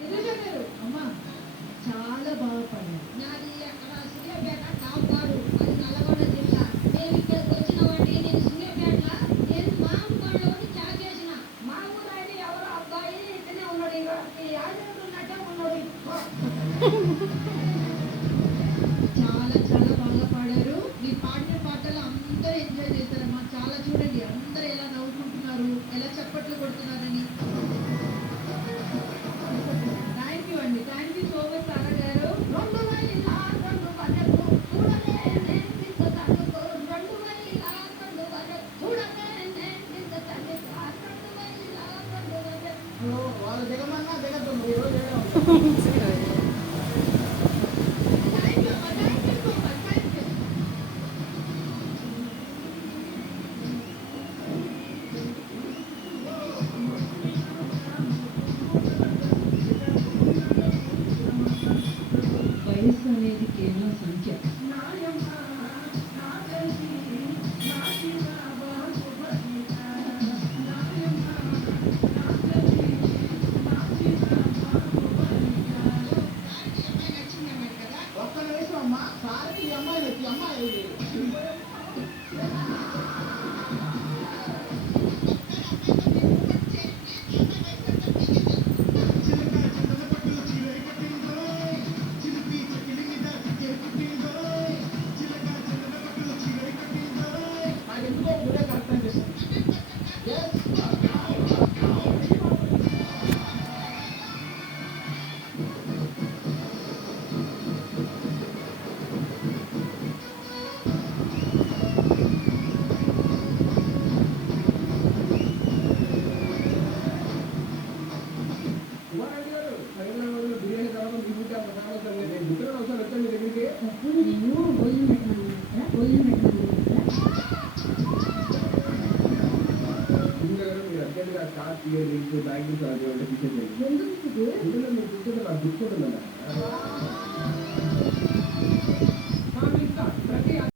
నిజంగా గారు అమ్మా చాలా బాగా పాడారు. నాది అక్కడ సూర్యాపేట కాపాడు, అది నల్గొండ జిల్లా. నేను ఇక్కడికి వచ్చినామండి. నేను సూర్యాపేటలో నేను మామిడిపండులోని జాకేసిన. మా ఊరు ఆయన ఎవరో అబ్బాయి ఇతనే ఉన్నాడు, ఈ ఆంజనేయుడు ఉన్నట్టే ఉన్నాడు. చాలా చాలా బాగా పాడారు. మీరు పాడిన పాటలు అందరూ ఎంజాయ్ చేశారమ్మా. చాలా చూడండి అందరూ ఎలా నవ్వుకుంటున్నారు, ఎలా చప్పట్లు కొడుతున్నారని. థ్యాంక్ యూ అండి. థ్యాంక్ యూ సో మచ్ తారా గారు. 2002 వరకు చూడలే నేర్పించ తనుకో, 2002 వరకు చూడలే నేర్పించ తనుకో, 2002 వరకు. వాళ్ళు దిగమన్నా దిగద్దు, ఈరోజు థ్యాంక్ యూ అమ్మా. Thank you so much. Thank you. వయస్సు అనేది కేవలం సంఖ్య. ఒక్క నిమిషం అమ్మా, సార్కి ఈ అమ్మాయి వచ్చి అమ్మాయి నాకు ఎందుకో ఇప్పుడే కరెక్ట్ అనిపిస్తుంది. ఎస్ బిర్యానీ తర్వాత మీ ఊరికి అంత ఫేమస్ అండి. నేను గుర్తున్న అవసరం వచ్చాను మీ దగ్గరికి. అప్పుడు నేను భోజనం పెట్టినాను కదా, భోజనం పెట్టినాను కదా. ఇందులో మీరు అర్జెంట్గా స్టార్ట్ చేయండి, బ్యాంకింగ్ చార్జ్ తీసేయండి. ఎందుకు ఇది? ఇందులో మీరు కూర్చొని నాకు గుర్తుంటుందా?